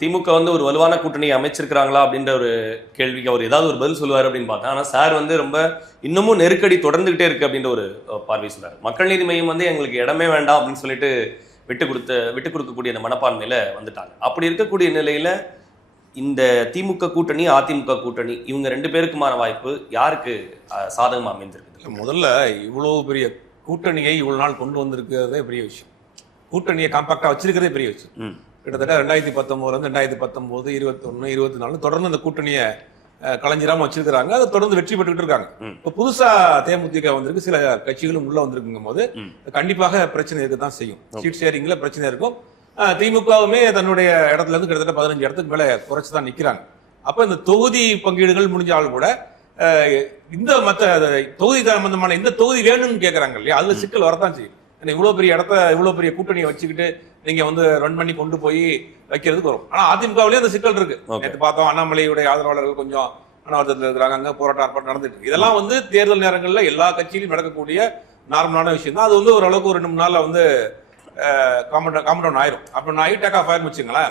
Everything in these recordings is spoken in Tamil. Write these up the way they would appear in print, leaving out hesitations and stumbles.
திமுக வந்து ஒரு வலுவான கூட்டணி அமைச்சிருக்கிறாங்களா அப்படின்ற ஒரு கேள்விக்கு அவர் ஏதாவது ஒரு பதில் சொல்லுவார் அப்படின்னு பார்த்தேன். ஆனால் சார் வந்து ரொம்ப இன்னமும் நெருக்கடி தொடர்ந்துகிட்டே இருக்கு அப்படின்ற ஒரு பார்வை சொல்றாரு. மக்கள் நீதி மையம் வந்து எங்களுக்கு இடமே வேண்டாம் அப்படின்னு சொல்லிட்டு விட்டு கொடுக்கக்கூடிய அந்த மனப்பான்மையில வந்துட்டாங்க. அப்படி இருக்கக்கூடிய நிலையில இந்த திமுக கூட்டணி அதிமுக கூட்டணி இவங்க 2 பேருக்குமான வாய்ப்பு யாருக்கு சாதகமா அமைந்திருக்கு? முதல்ல இவ்வளவு பெரிய கூட்டணியை இவ்வளவு நாள் கொண்டு வந்திருக்கிறதே பெரிய விஷயம். கூட்டணியை காம்பாக்டா வச்சிருக்கிறதே பெரிய விஷயம். கிட்டத்தட்ட 2019 2019 21 24 தொடர்ந்து அந்த கூட்டணியை கலைஞராம வச்சிருக்கிறாங்க. அதை தொடர்ந்து வெற்றி பெற்றுக்கிட்டு இருக்காங்க. இப்ப புதுசா தேமுதிக வந்திருக்கு, சில கட்சிகளும் உள்ள வந்திருக்குங்கும் போது கண்டிப்பாக பிரச்சனை இருக்கத்தான் செய்யும். சீட் ஷேரிங்ல பிரச்சனை இருக்கும். திமுகவுமே தன்னுடைய இடத்துல இருந்து கிட்டத்தட்ட 15 இடத்துக்கு மேல குறைச்சுதான் நிக்கிறாங்க. அப்ப இந்த தொகுதி பங்கீடுகள் முடிஞ்சாலும் கூட இந்த மற்ற தொகுதி சம்பந்தமான இந்த தொகுதி வேணும்னு கேட்கறாங்க இல்லையா, அதுல சிக்கல் வரத்தான் செய்யும். இவ்வளவு பெரிய இடத்த இவ்வளவு பெரிய கூட்டணியை வச்சுக்கிட்டு நீங்க வந்து ரன் பண்ணி கொண்டு போய் வைக்கிறதுக்கு வரும். ஆனா அதிமுகவிலேயே அந்த சிக்கல் இருக்கு. நேற்று பார்த்தோம், அண்ணாமலையுடைய ஆதரவாளர்கள் கொஞ்சம் அனாவரத்தில் இருக்கிறாங்க, அங்க போராட்டம் நடந்துட்டு இருக்கு. இதெல்லாம் வந்து தேர்தல் நேரங்கள்ல எல்லா கட்சியிலும் நடக்கக்கூடிய நார்மலான விஷயம் தான். அது வந்து ஓரளவுக்கு ஒரு 2-3 நாள்ல வந்து காம்பவுண்ட் ஆயிரும். அப்ப நான் டேக் ஆஃப் ஆயிரும் வச்சுங்களேன்.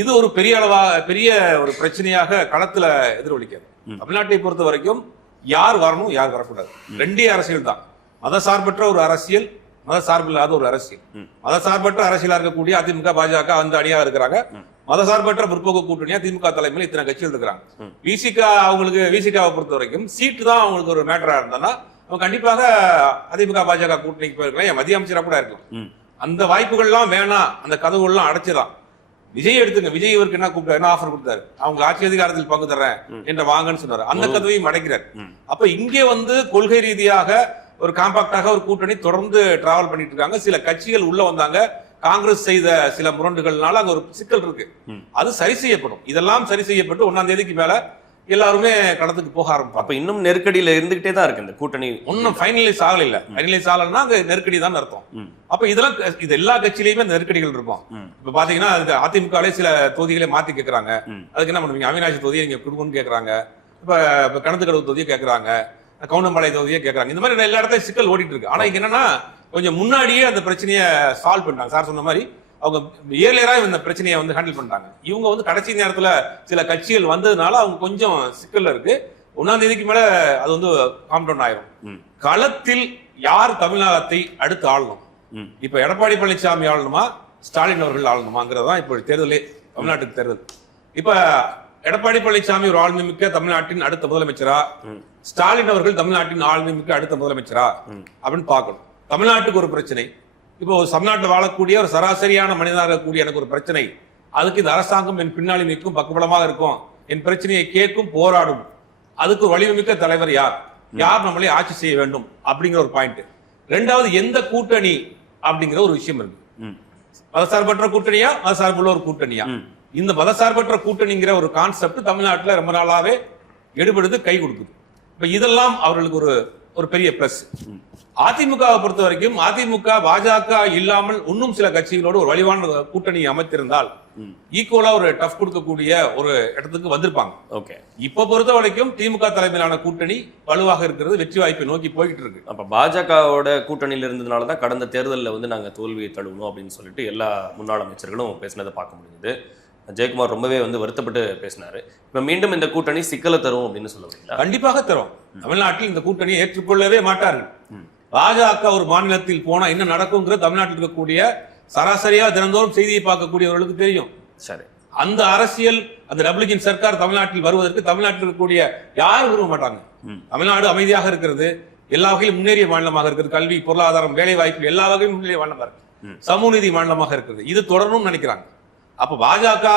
இது ஒரு பெரிய ஒரு பிரச்சனையாக களத்துல எதிரொலிக்காது. தமிழ்நாட்டை பொறுத்த வரைக்கும் யார் வரணும் யார் வரக்கூடாது, 2 அரசியல் தான். மத சார்பற்ற ஒரு அரசியல், மத சார்பில்லாத ஒரு அரசியல். மத சார்பற்ற அரசியலா இருக்கக்கூடிய அதிமுக பாஜக அந்த அணியா இருக்கிறாங்க. மத சார்பற்ற முற்போக்கு கூட்டணியா திமுக தலைமையில் இத்தனை கட்சிகள் இருக்கிறாங்க. விசிகாவை பொறுத்த வரைக்கும் சீட்டு தான் அவங்களுக்கு ஒரு மேட்டரா இருந்தா அவங்க கண்டிப்பாக அதிமுக பாஜக கூட்டணிக்கு போயிருக்கலாம், மத்திய அமைச்சரா கூட இருக்கலாம். அந்த வாய்ப்புகள்லாம் வேணாம், அந்த கதவுகள்லாம் அடைச்சுதான். விஜய் எடுத்துங்க, விஜய் இவருக்கு என்ன கூப்பிட்டாரு, என்ன ஆஃபர் கொடுத்தாரு, அவங்க ஆட்சி அதிகாரத்தில் பங்கு தர்றேன் என்ற வாங்கன்னு சொன்னாரு. அந்த கதவையும் அடைக்கிறார். அப்ப இங்கே வந்து கொள்கை ரீதியாக ஒரு காம்பாக்டாக ஒரு கூட்டணி தொடர்ந்து டிராவல் பண்ணிட்டு இருக்காங்க. சில கட்சிகள் உள்ள வந்தாங்க, காங்கிரஸ் செய்த சில முரண்டுகள்னால அங்க ஒரு சிக்கல் இருக்கு. அது சரி செய்யப்படும். இதெல்லாம் சரி செய்யப்பட்டு 1ஆம் தேதிக்கு மேல எல்லாருமே களத்துக்கு போக ஆரம்பிப்பாங்க. அப்ப இன்னும் நெருக்கடியில இருந்துகிட்டே தான் இருக்கு இந்த கூட்டணி. ஒன்னும் ஃபைனலைஸ் ஆகல. இல்ல ஃபைனலைஸ் ஆகலன்னா அங்க நெருக்கடி தான் அர்த்தம். அப்ப இது எல்லா கட்சியிலயுமே நெருக்கடிகள் இருக்கும். இப்ப பாத்தீங்கன்னா அதிமுக சில தொகுதிகளை மாத்தி கேட்கறாங்க. அதுக்கு என்ன பண்ணுவீங்க, அவினாசி தொகுதியை நீங்க கொடுக்கணும்னு கேட்கறாங்க. இப்ப கணத்துக்கடவு தொகுதியை கேட்கறாங்க, கவுண்டம்பாளைய தொகுதியை கேட்கறாங்க. இந்த மாதிரி எல்லா இடத்தையும் சிக்கல் ஓடிட்டு இருக்கு. ஆனா இங்க என்னன்னா கொஞ்சம் முன்னாடியே அந்த பிரச்சனையை சால்வ் பண்ணிட்டாங்க. சார் சொன்ன மாதிரி அவங்க ஏர்லியரா இந்த பிரச்சனையை வந்து ஹேண்டில் பண்றாங்க. இவங்க வந்து கடைசி நேரத்துல சில கட்சிகள் வந்ததுனால அவங்க கொஞ்சம் சிக்கல்ல இருக்கு. 1ஆம் தேதிக்கு மேல அது வந்து காம்டவுன் ஆயிரும். களத்தில் யார் தமிழகத்தை அடுத்து ஆளணும், இப்ப எடப்பாடி பழனிசாமி ஆளணுமா ஸ்டாலின் அவர்கள் ஆளணுமாங்கிறதான் இப்போ தேர்தலே, தமிழ்நாட்டுக்கு தேர்தல். இப்ப எடப்பாடி பழனிசாமி ஒரு ஆளுமை மிக்க தமிழ்நாட்டின் அடுத்த முதலமைச்சரா, ஸ்டாலின் அவர்கள் தமிழ்நாட்டின் ஆளுமை மிக்க அடுத்த முதலமைச்சரா அப்படின்னு பார்க்கணும். தமிழ்நாட்டுக்கு ஒரு பிரச்சனை, இப்போ தமிழ்நாட்டில் வாழக்கூடிய ஒரு சராசரியான மனிதனாக இருக்கக்கூடிய எனக்கு ஒரு பிரச்சனை, அதுக்கு இந்த அரசாங்கம் என் பின்னாடி நிற்கும், பக்கபலமாக இருக்கும், என் பிரச்சனையை கேட்கும், போராடும், அதுக்கு வலிமை மிக்க தலைவர் யார் நம்மளே ஆட்சி செய்ய வேண்டும் அப்படிங்கிற ஒரு பாயிண்ட். 2வது எந்த கூட்டணி அப்படிங்கிற ஒரு விஷயம் இருக்கு. மதசார்பற்ற கூட்டணியா மதசார்புள்ள ஒரு கூட்டணியா? இந்த மதசார்பற்ற கூட்டணிங்கிற ஒரு கான்செப்ட் தமிழ்நாட்டில் ரொம்ப நாளாவே எடுபடுது, கை கொடுக்குது. இப்ப இதெல்லாம் அவர்களுக்கு ஒரு பெரிய பிளஸ். அதிமுகவை பொறுத்த வரைக்கும் அதிமுக பாஜக இல்லாமல் இன்னும் சில கட்சிகளோடு ஒரு வலிவான கூட்டணி அமைத்திருந்தால் ஈக்குவலா ஒரு டஃப் கொடுக்கக்கூடிய ஒரு இடத்துக்கு வந்திருப்பாங்க. இப்ப பொறுத்த வரைக்கும் திமுக தலைமையிலான கூட்டணி வலுவாக இருக்கிறது, வெற்றி வாய்ப்பை நோக்கி போயிட்டு இருக்கு. அப்ப பாஜகவோட கூட்டணியில இருந்ததுனாலதான் கடந்த தேர்தலில் வந்து நாங்க தோல்வியை தழுவணும் அப்படின்னு சொல்லிட்டு எல்லா முன்னாள் அமைச்சர்களும் பேசினதை பார்க்க முடியுது. ஜெயக்குமார் ரொம்பவே வந்து வருத்தப்பட்டு பேசினாரு. இப்ப மீண்டும் இந்த கூட்டணி சிக்கலை தரும் அப்படின்னு சொல்ல முடியல. கண்டிப்பாக தரும். தமிழ்நாட்டில் இந்த கூட்டணியை ஏற்றுக்கொள்ளவே மாட்டார்கள். பாஜக ஒரு மாநிலத்தில் போனா என்ன நடக்குங்கிற தமிழ்நாட்டில் இருக்கக்கூடிய சராசரியா தினந்தோறும் செய்தியை பார்க்கக்கூடியவர்களுக்கு தெரியும். சரி, அந்த அரசியல், அந்த டபுள்யூஜின் சர்க்கார் தமிழ்நாட்டில் வருவதற்கு தமிழ்நாட்டில் இருக்கக்கூடிய யாரும் விரும்ப மாட்டாங்க. தமிழ்நாடு அமைதியாக இருக்கிறது, எல்லா வகையிலும் முன்னேறிய மாநிலமாக இருக்கிறது, கல்வி, பொருளாதாரம், வேலை வாய்ப்பு எல்லா வகையும் முன்னேறிய மாநிலமாக இருக்கு, சமூக நீதி மாநிலமாக இருக்கிறது. இது தொடரணும் நினைக்கிறாங்க. அப்ப பாஜக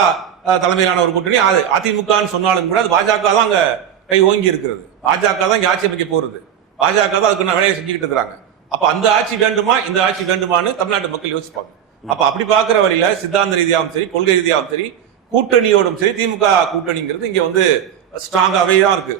தலைமையிலான ஒரு கூட்டணி அதிமுகன்னு சொன்னாலும் கூட அது பாஜக தான் அங்க கை ஓங்கி இருக்கிறது. பாஜக தான் இங்க ஆட்சி அமைக்க போறது. பாஜக தான் அதுக்கு வேலையை செஞ்சுக்கிட்டு இருக்கிறாங்க. அப்ப அந்த ஆட்சி வேண்டுமா இந்த ஆட்சி வேண்டுமான்னு தமிழ்நாட்டு மக்கள் யோசிப்பாங்க. அப்ப அப்படி பாக்குற வழியில சித்தாந்த ரீதியாகவும் சரி, கொள்கை ரீதியாகவும் சரி, கூட்டணியோடும் சரி, திமுக கூட்டணிங்கிறது இங்க வந்து ஸ்ட்ராங்காவே தான் இருக்கு.